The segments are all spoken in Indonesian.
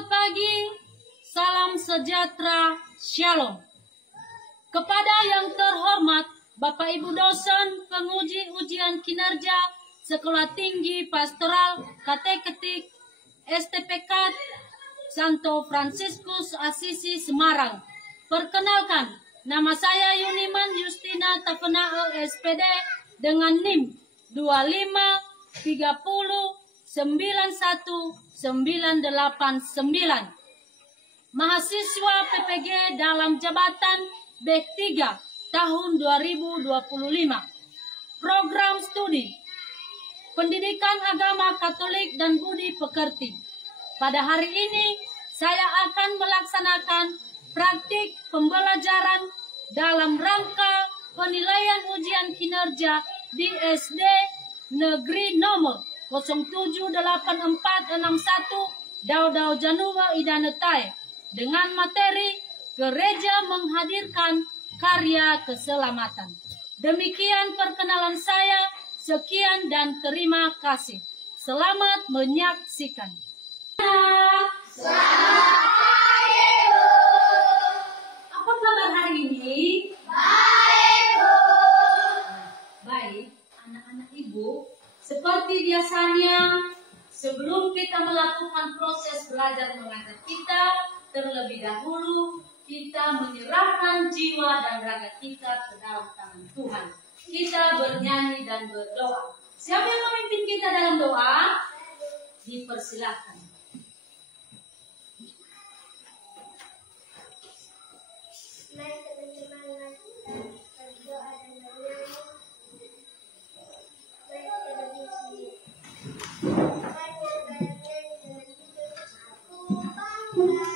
Selamat pagi, salam sejahtera, shalom. Kepada yang terhormat Bapak Ibu dosen penguji ujian kinerja Sekolah Tinggi Pastoral Kateketik STPK Santo Fransiskus Asisi Semarang. Perkenalkan, nama saya Yuniman Justina Tafena SPD dengan NIM 253091989. Mahasiswa PPG dalam jabatan B3 tahun 2025. Program studi Pendidikan Agama Katolik dan Budi Pekerti. Pada hari ini saya akan melaksanakan praktik pembelajaran dalam rangka penilaian ujian kinerja di SD Negeri nomor 078461 Daudau Januwa Idanetai dengan materi Gereja Menghadirkan Karya Keselamatan. Demikian perkenalan saya. Sekian dan terima kasih. Selamat menyaksikan. Selamat pagi, Bu. Apa kabar hari ini? Baik, Bu. Baik, anak-anak Ibu. Seperti biasanya, sebelum kita melakukan proses belajar mengajar kita, terlebih dahulu kita menyerahkan jiwa dan raga kita ke dalam tangan Tuhan. Kita bernyanyi dan berdoa. Siapa yang memimpin kita dalam doa? Dipersilahkan. Mari teman-teman berdoa dan bernyanyi. Mari kita berdiri. Mari kita bernyanyi dengan hidup. Aku bangga.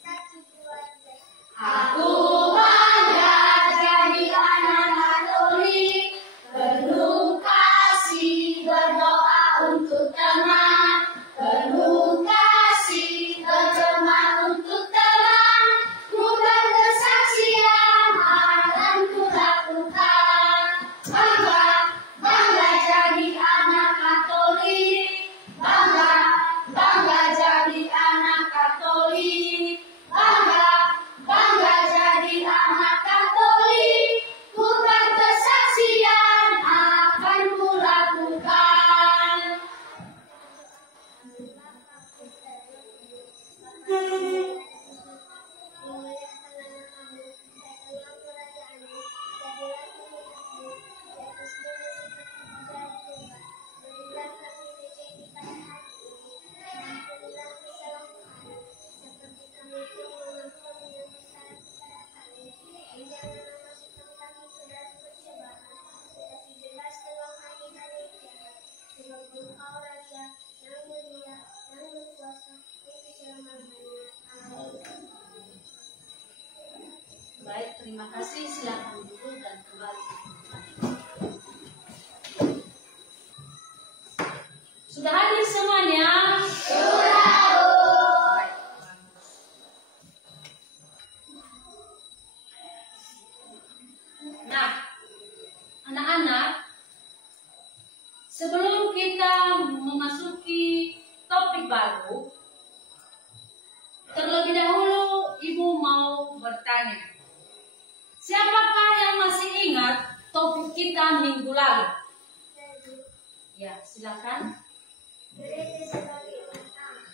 Satu, dua, tiga. Aku bangga jadi anak Katolik, penuh kasih berdoa untuk teman, penuh kasih berdoa untuk teman, ku berkesaksian akan ku lakukan. Bangga, bangga jadi anak Katolik, bangga, bangga jadi anak Katolik, bangga, bangga jadi anak Katolik, ku berkesaksian akan ku lakukan. Baik, terima kasih. Silakan duduk dan kembali. Sudah hadir semuanya? Sudah, Bu. Nah, anak-anak, sebelum kita memasuki topik baru, terlebih dahulu Ibu mau bertanya. Siapakah yang masih ingat topik kita minggu lalu? Ya, silakan. Gereja sebagai umat Allah.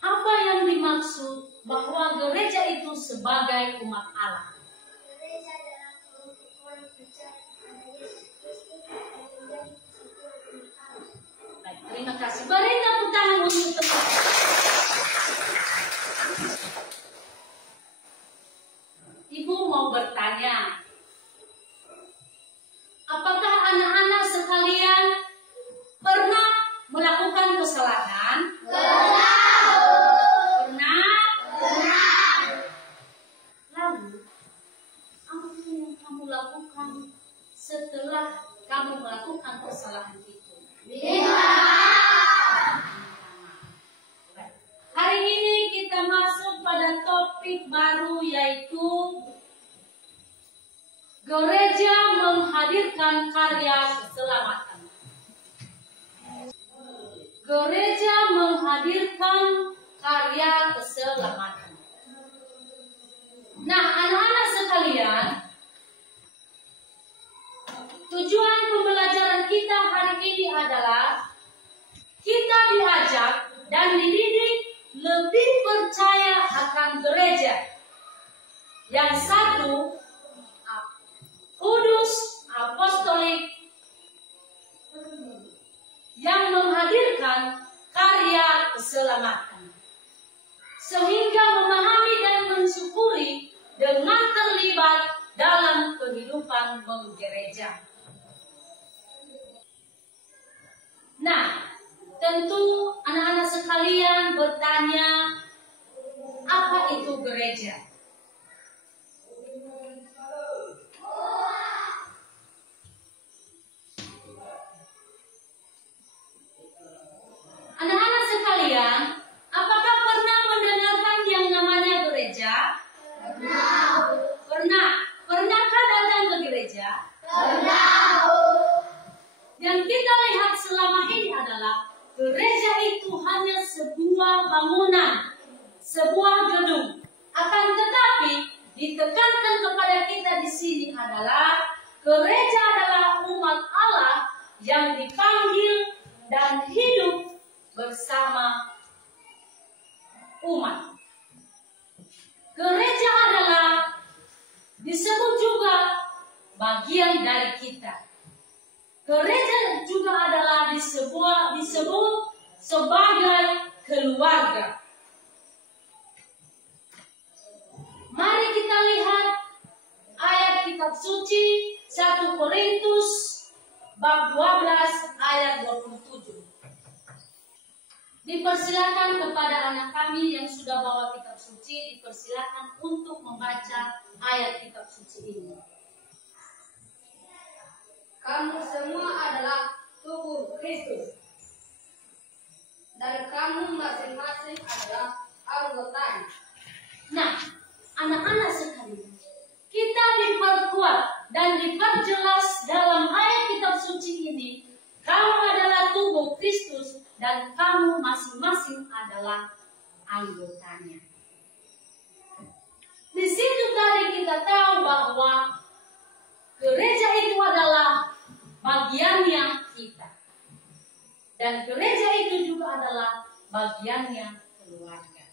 Apa yang dimaksud bahwa gereja itu sebagai umat Allah? Gereja adalah kelompok percaya pada Yesus Kristus yang menjadi persatuan umat Allah. Baik, terima kasih. Beri tepuk tangan untuk teman. Ibu mau bertanya, apakah anak-anak sekalian pernah melakukan kesalahan? Pernah, Bu. Pernah? Pernah. Lalu, Gereja menghadirkan karya keselamatan. Nah, anak-anak sekalian, tujuan pembelajaran kita hari ini adalah kita diajak dan dididik lebih percaya akan gereja yang satu, kudus, apostolik, yang menghadirkan karya keselamatan, sehingga memahami dan mensyukuri dengan terlibat dalam kehidupan bergereja. Nah, tentu anak-anak sekalian bertanya, apa itu gereja? Anak-anak sekalian, apakah pernah mendengarkan yang namanya gereja? Pernah. Pernahkah datang ke gereja? Yang kita lihat selama ini adalah gereja itu hanya sebuah bangunan, sebuah gedung. Akan tetapi ditekankan kepada kita di sini adalah gereja adalah umat Allah yang dipanggil dan hidup bersama umat. Gereja adalah disebut juga bagian dari kita. Gereja juga adalah disebut sebagai keluarga. Mari kita lihat ayat kitab suci 1 Korintus bab 12 ayat 27. Dipersilakan kepada anak kami yang sudah bawa kitab suci, dipersilakan untuk membaca ayat kitab suci ini. Kamu semua adalah tubuh Kristus, dan kamu masing-masing adalah anggotanya. Nah, anak-anak sekalian, kita diperkuat dan diperjelas dalam ayat kitab suci ini. Kamu adalah tubuh Kristus dan kamu masing-masing adalah anggotanya. Di situ tadi kita tahu bahwa gereja itu adalah bagiannya kita. Dan gereja itu juga adalah bagiannya keluarga.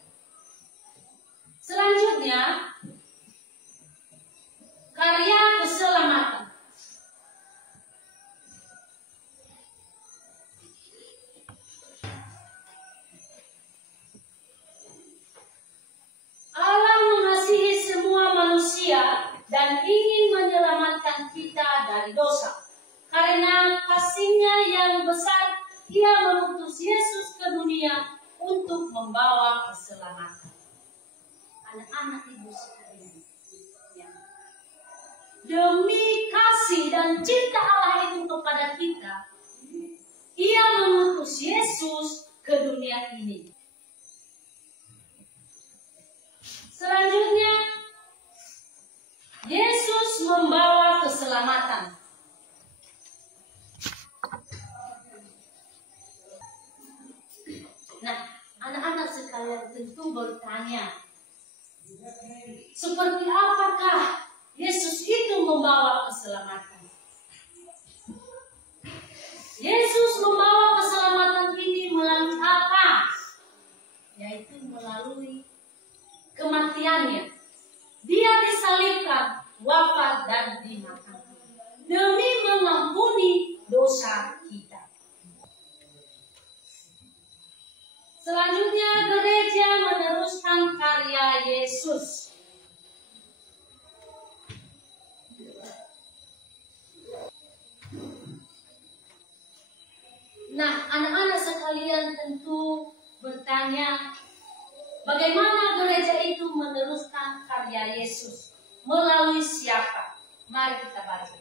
Selanjutnya, karya keselamatan. Allah mengasihi semua manusia dan ingin menyelamatkan kita dari dosa. Karena kasih-Nya yang besar, Ia mengutus Yesus ke dunia untuk membawa keselamatan. Anak-anak ibu sekalian, demi kasih dan cinta Allah itu kepada kita, Ia mengutus Yesus ke dunia ini. Selanjutnya, Yesus membawa keselamatan. Nah, anak-anak sekalian tentu bertanya, seperti apakah Yesus itu membawa keselamatan? Yesus membawa keselamatan ini melalui apa? Yaitu melalui kematiannya. Dia disalibkan, wafat dan dimakamkan demi mengampuni dosa kita. Selanjutnya, gereja meneruskan karya Yesus. Nah, anak-anak sekalian tentu bertanya, bagaimana gereja itu meneruskan karya Yesus? Melalui siapa? Mari kita baca.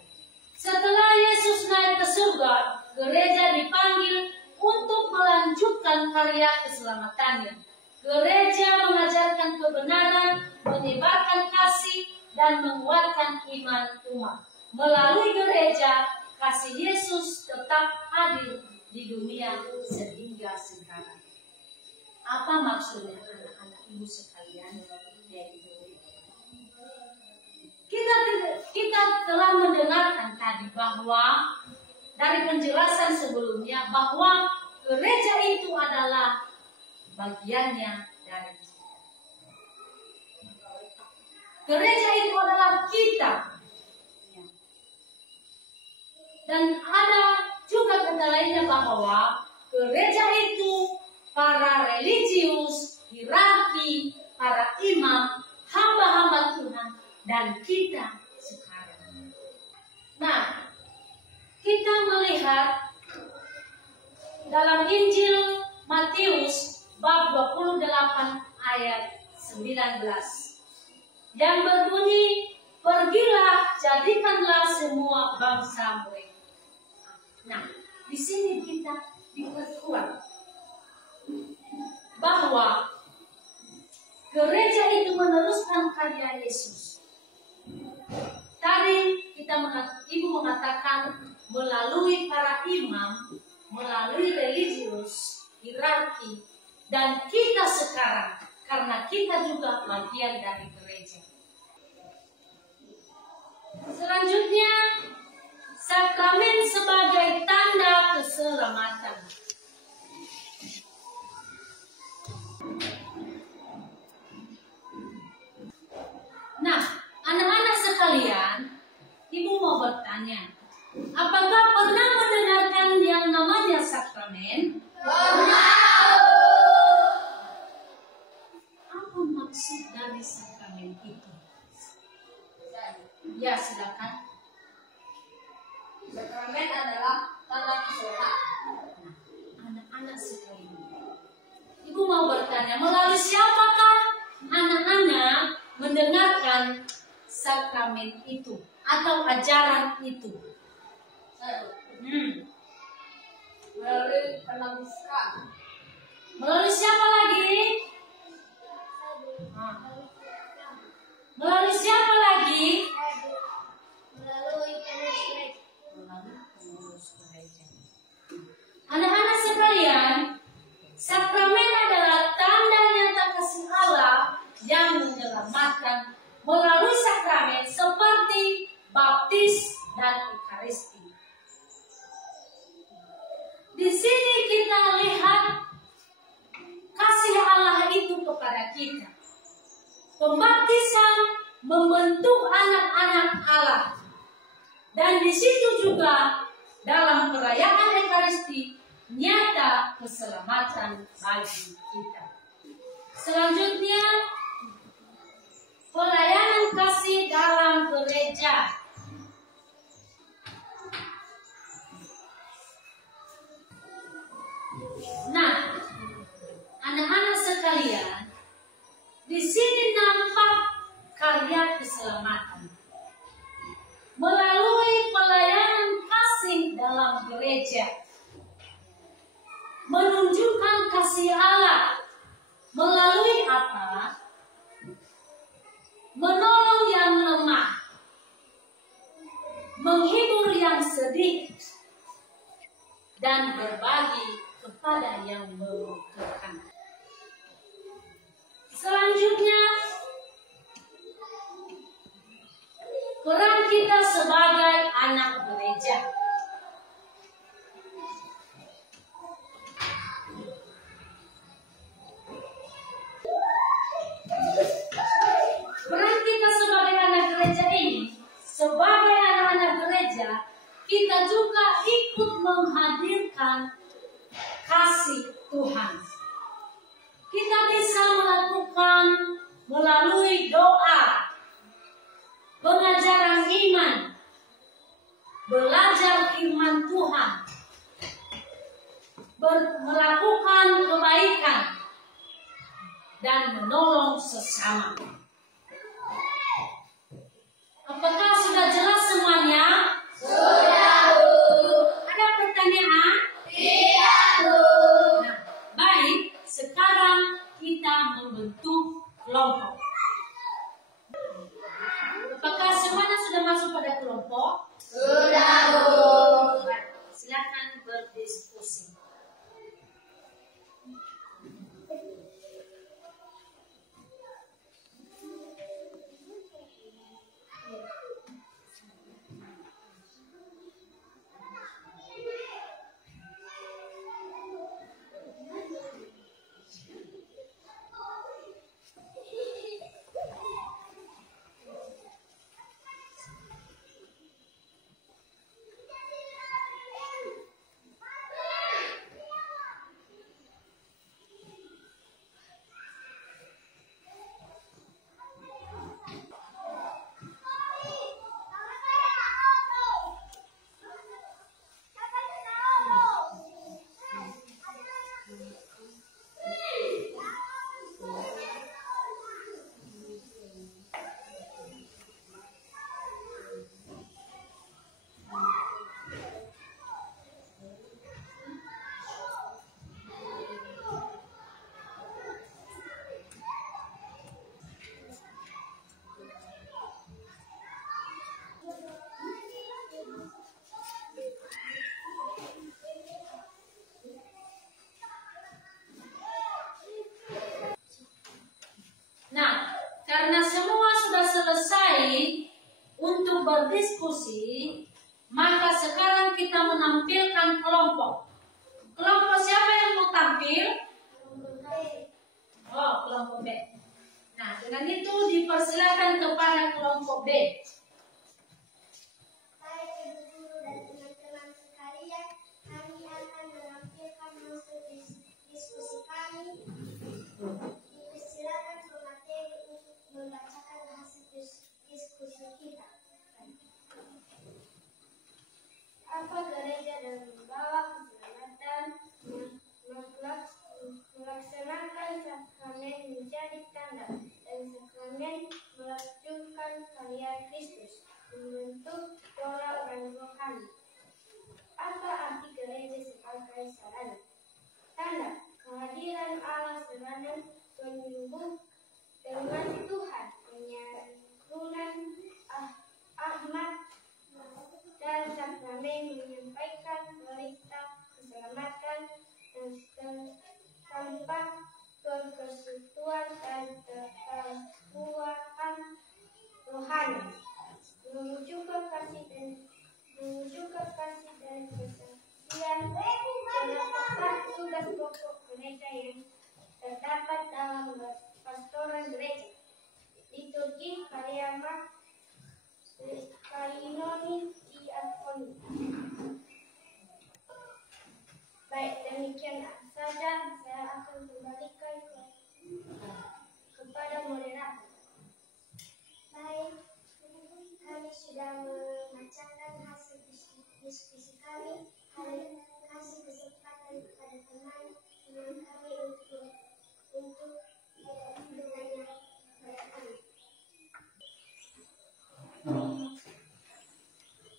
Setelah Yesus naik ke surga, gereja dipanggil untuk melanjutkan karya keselamatannya. Gereja mengajarkan kebenaran, menyebarkan kasih, dan menguatkan iman umat. Melalui gereja, kasih Yesus tetap hadir di dunia sehingga sekarang. Apa maksudnya anak-anak ibu sekalian? Kita telah mendengarkan tadi bahwa dari penjelasan sebelumnya bahwa gereja itu adalah bagiannya dari kita. Gereja itu adalah kita. Dan ada juga kata lainnya bahwa gereja itu para religius, hierarki, para imam, hamba-hamba Tuhan, dan kita sekarang. Nah, kita melihat dalam Injil Matius bab 28 ayat 19 yang berbunyi, pergilah, jadikanlah semua bangsa murid. Nah, di sini kita diperkuat bahwa gereja itu meneruskan karya Yesus. Tadi Ibu mengatakan melalui para imam, melalui religius, hierarki, dan kita sekarang, karena kita juga bagian dari gereja. Selanjutnya, sakramen sebagai tanda keselamatan. Nah, anak-anak sekalian, Ibu mau bertanya, apakah pernah mendengarkan yang namanya sakramen? Pernah. Apa maksud dari sakramen itu? Ya, silakan. Sakramen adalah tanda keselamatan. Anak-anak sekalian, Ibu mau bertanya, melalui siapakah anak-anak mendengarkan sakramen itu atau ajaran itu? Melalui penabusan. Melalui siapa lagi? Melalui siapa lagi? Melalui pengurus. Melalui pengurus gereja. Anak-anak sekalian, sakramen adalah tanda nyata kasih Allah yang menyelamatkan melalui sakramen seperti baptis dan ekaristi. Di sini kita lihat kasih Allah itu kepada kita. Pembaptisan membentuk anak-anak Allah. Dan di situ juga dalam perayaan ekaristi nyata keselamatan bagi kita. Selanjutnya, pelayanan kasih dalam gereja. Nah, anak-anak sekalian, di sini nampak karya keselamatan melalui pelayanan kasih dalam gereja, menunjukkan kasih Allah melalui apa? Menolong yang lemah, menghibur yang sedih, dan berbagi kepada yang membutuhkan. Selanjutnya, peran kita sebagai anak gereja. Peran kita sebagai anak gereja ini, sebagai anak-anak gereja, kita juga ikut menghadirkan kasih Tuhan. Kita bisa melakukan melalui doa, pengajaran iman, belajar firman Tuhan, melakukan kebaikan, dan menolong sesama. Apakah sudah jelas semuanya? Sudah, Bu. Ada pertanyaan? Tidak, Bu. Nah, baik, sekarang kita membentuk kelompok. Apakah semuanya sudah masuk pada kelompok? Sudah, Bu. Silakan berdiskusi. berdiskusi, maka sekarang kita menampilkan kelompok. Kelompok siapa yang mau tampil? Oh, kelompok B. Nah, dengan itu dipersilakan kepada kelompok B. Baik Ibu Guru dan teman-teman sekalian, kami akan menampilkan hasil diskusi kami. Dipersilakan pemateri untuk membacakan hasil diskusi kita. Apa gereja dan membawa keselamatan melaksanakan sakramen menjadi tanda dan sakramen melajukan karya Kristus membentuk moral dan rohani. Apa arti gereja sebagai sarana? Tanda kehadiran Allah sarana menyembuh dengan Tuhan penyaluran Ahmad dan sakramen menyampaikan berita keselamatan dan tanpa persekutuan dan kekuatan rohani, menunjukkan kasih dan kesaksian. Mendapatkan tugas pokok gereja yang terdapat dalam pastoral gereja, liturgi, kalimat, kainoni, diakoni. Baik, demikian saja. Saya akan kembalikan kepada moderator. Baik, kami sudah membacakan hasil diskusi kami. Kami kasih kesempatan kepada teman kami untuk bertanya kepada kami.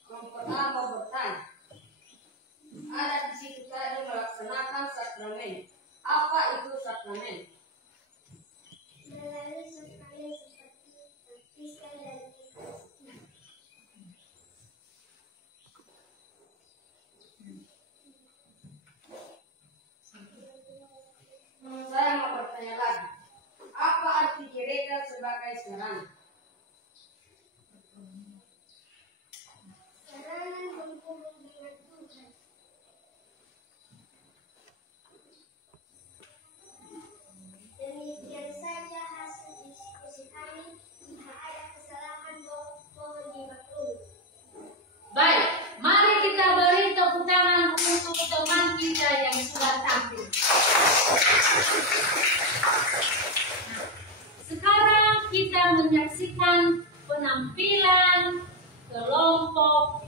Kelompok A mau bertanya. Ada di situ tadi melaksanakan sakramen. Apa itu sakramen? Melalui sakramen seperti baptisan dan ekaristi. Saya mau bertanya lagi. Apa arti gereja sebagai sarana? Sarana berhubung dengan Tuhan. Demikian saja hasil diskusi kami. Jika ada kesalahan, mohon dimaklumi. Baik, mari kita beri tepuk tangan untuk teman kita yang sudah tampil. Sekarang kita menyaksikan penampilan kelompok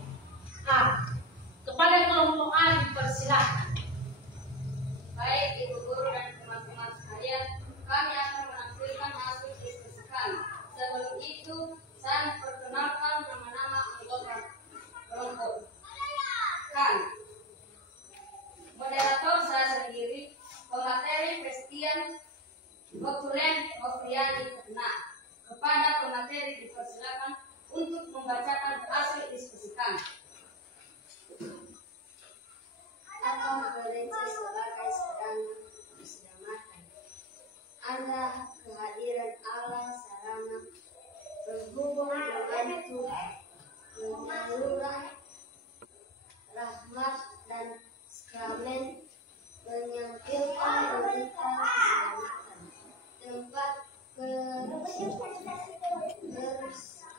A. Kepada kelompok A dipersilakan. Baik Ibu Guru dan teman-teman sekalian, kami akan menampilkan hasil diskusi kami. Sebelum itu, saya perkenalkan nama-nama anggota kelompok kami. Moderator saya sendiri, pemateri Christian Gokulen Ofriani Ketna. Kepada pemateri dipersilakan untuk membacakan hasil diskusi kami. Apa gereja sebagai sarana keselamatan? Ada kehadiran Allah sarana berhubung dengan Tuhan, penyaluran rahmat dan sakramen menyampaikan berita keselamatan, tempat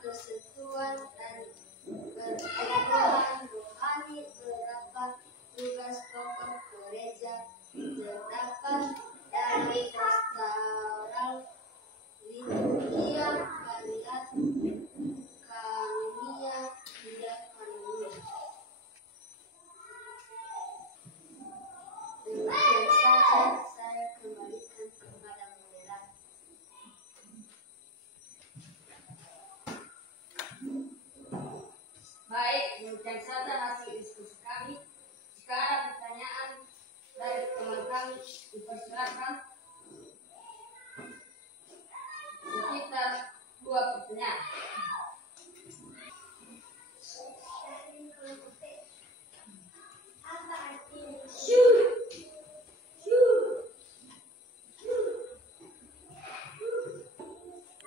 persekutuan dan pertemuan rohani. Berdapat tugas pokok gereja terdapat dalam pastoral, liturgia, kalimat, karunia, diakonia. Demikian saja, saya kembalikan kepada moderator. Baik, demikian saja hasil diskusi kami. Jika ada pertanyaan dari teman kami, dipersilakan. Sekitar 2 pertanyaan. Apa artinya?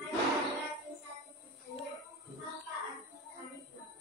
Ada lagi satu pertanyaan. Apa arti karisma?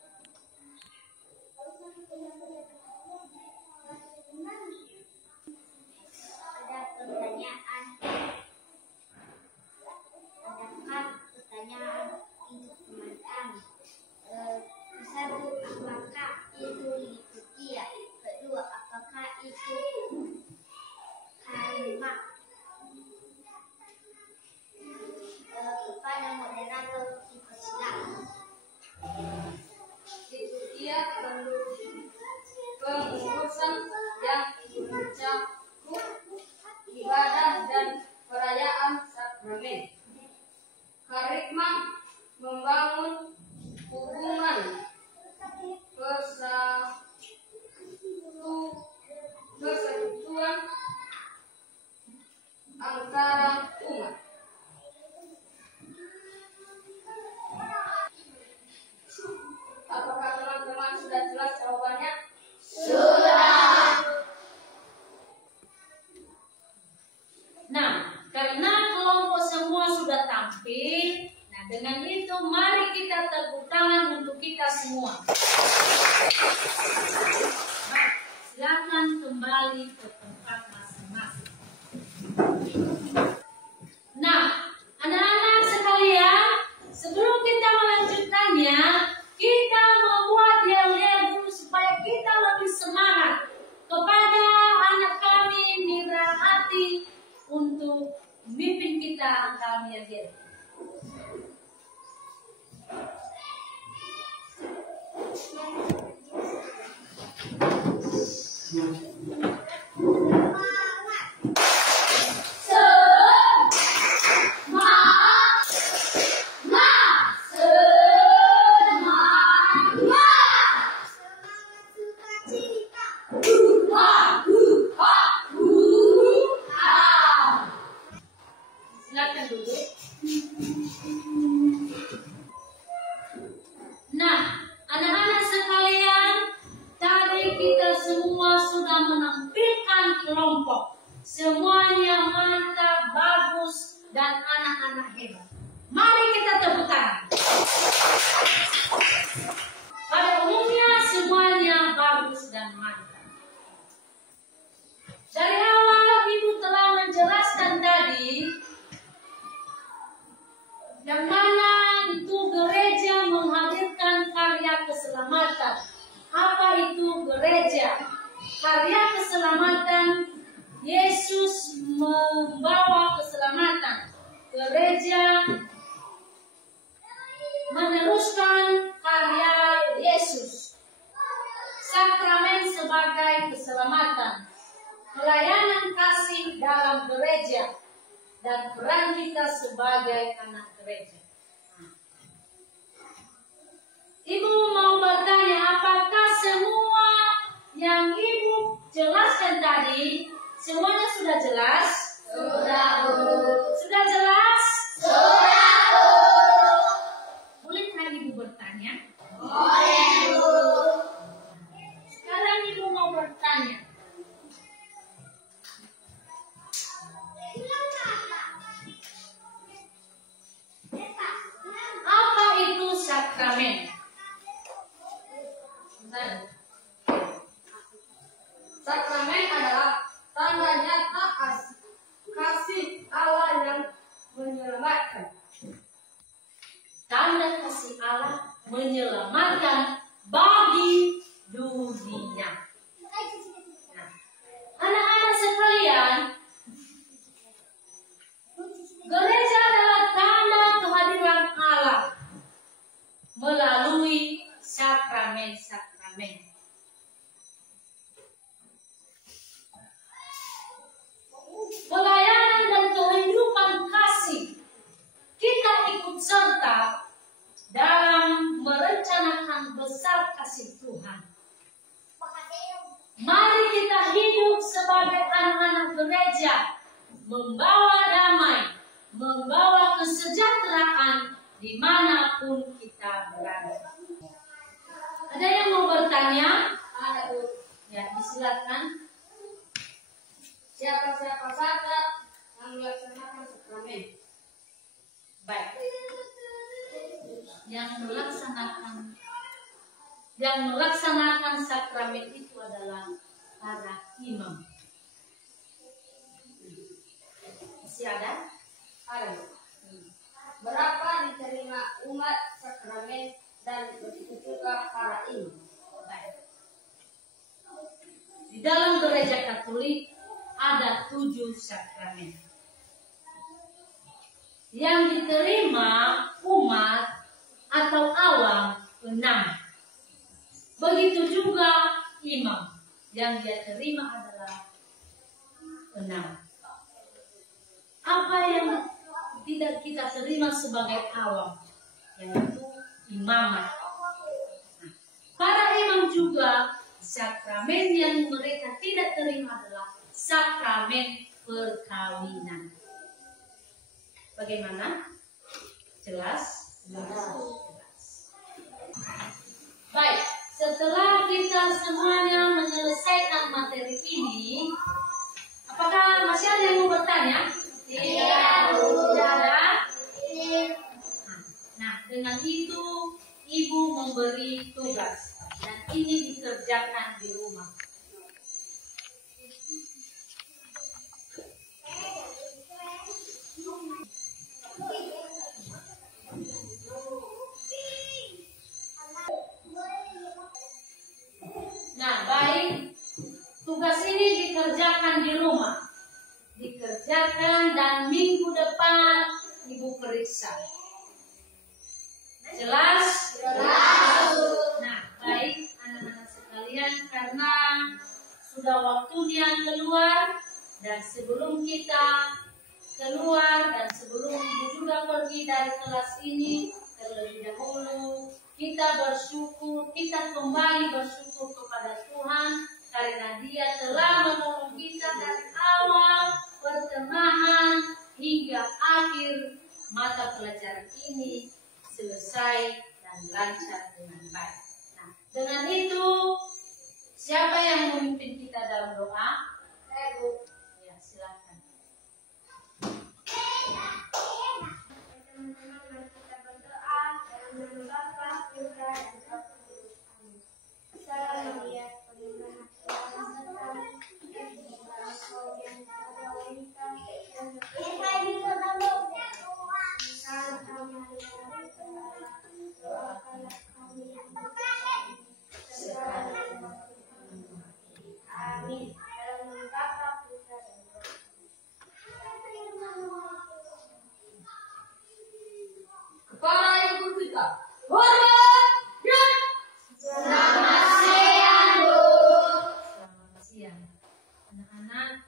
ibadah dan perayaan sakramen. Karikma membangun hubungan persatuan antara umat. Apakah teman-teman sudah jelas jawabannya? Nah, karena kelompok semua sudah tampil, nah dengan itu mari kita tepuk tangan untuk kita semua. Baik, silakan kembali ke tempat masing-masing. Nah, anak-anak sekalian, sebelum kita melanjutkannya, kita membuat yel-yel dulu supaya kita lebih semangat kepada anak kami Mira Hati untuk memimpin kita dalam yel-yel. Silakan duduk. Nah, anak-anak sekalian, tadi kita semua sudah menampilkan kelompok. Semuanya mantap, bagus, dan anak-anak hebat. Mari kita tepuk tangan. Pada umumnya semuanya bagus dan mantap. Dari awal Ibu telah menjelaskan tadi yang mana itu gereja menghadirkan karya keselamatan. Apa itu gereja? Karya keselamatan, Yesus membawa keselamatan. Gereja meneruskan karya Yesus. Sakramen sebagai keselamatan. Pelayanan kasih dalam gereja. Dan peran kita sebagai anak gereja. Ibu mau bertanya, apakah semua yang Ibu jelaskan tadi, semuanya sudah jelas? Sudah, Bu. Sudah jelas? Sudah, Bu. Bolehkah Ibu bertanya? Boleh, Bu. Sekarang Ibu mau bertanya. Apa itu sakramen? Sakramen adalah tanda nyata kasih Allah yang menyelamatkan. Tanda kasih Allah menyelamatkan bagi dunia. Nah, anak-anak sekalian, gereja adalah tanda kehadiran Allah melalui sakramen-sakramen. Pelayanan dan kehidupan kasih, kita ikut serta dalam merencanakan besar kasih Tuhan. Mari kita hidup sebagai anak-anak gereja, membawa damai, membawa kesejahteraan dimanapun kita berada. Ada yang mau bertanya? Ada, Bu. Ya, disilakan. Siapa-siapa saja yang melaksanakan sakramen. Baik. Yang melaksanakan sakramen itu adalah para imam. Masih ada? Ada, Bu. Berapa diterima umat sakramen dan begitu juga para imam. Baik. Di dalam gereja Katolik ada 7 sakramen. Yang diterima umat atau awam 6. Begitu juga imam. Yang dia terima adalah Nah, apa yang tidak kita terima sebagai awam, yaitu imamat. Nah, para imam juga sakramen yang mereka tidak terima adalah sakramen perkawinan. Bagaimana? Jelas? Jelas. Baik, setelah kita semuanya menyelesaikan materi ini, apakah masih ada yang mau bertanya? Tidak ada. Nah, dengan itu ibu memberi tugas dan ini dikerjakan di rumah. Nah, baik. Tugas ini dikerjakan di rumah. Dikerjakan dan minggu depan ibu periksa. Jelas? Jelas. Nah, baik anak-anak sekalian, karena sudah waktunya keluar dan sebelum kita keluar dan sebelum ibu juga pergi dari kelas ini, terlebih dahulu kita bersyukur, kita kembali bersyukur kepada Tuhan karena Dia telah menolong kita dari awal pertengahan hingga akhir mata pelajaran ini selesai dan lancar dengan baik. Nah, dengan itu siapa yang memimpin kita dalam doa? Saya, Bu. Ya, silakan. Teman-teman, mari kita berdoa dalam nama Bapa, Putra, dan Roh Kudus. Amin. Salam lihat penyembahan Tuhan serta Engkau yang pada wanita dan doakanlah kami yang amin. Dalam nama Bapa, Putra, dan Roh Kudus. Para ibu kita, hormat dan Selamat siang, Bu. Selamat siang. Anak-anak,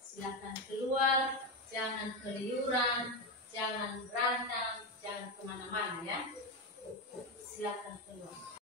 silakan keluar, jangan keliuran, jangan berantem, jangan kemana-mana ya. Silakan keluar.